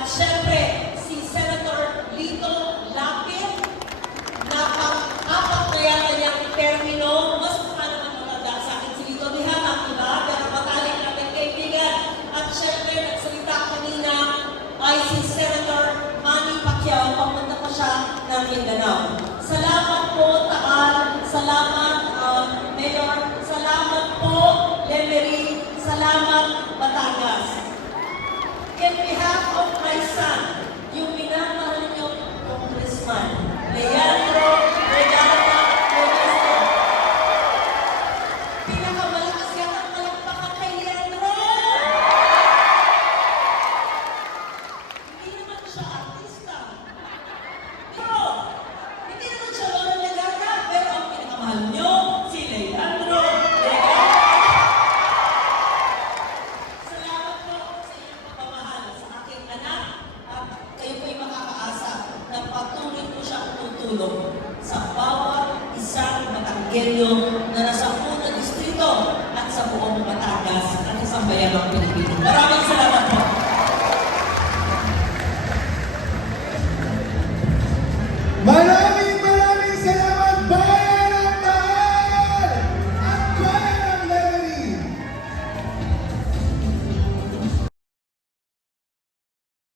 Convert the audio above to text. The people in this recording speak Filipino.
At syempre, si Senator Lito Lapid, napang-apat na yan kanyang termino. Mas mukha naman matanda sa akin si Lito Bihamak, diba? Pero matalik natin kaibigan. At syempre, nagsalita kanina ay si Senator Manny Pacquiao. Papunta pa siya ng Mindanao. Salamat po, Taal. Salamat, uh, Mayor. Salamat po, Lemery. Salamat, Bataan. my son. tulong sa bawat isang Batanggenyo na nasa punong distrito at sa buong Batangas at sa sambayanang Pilipinas.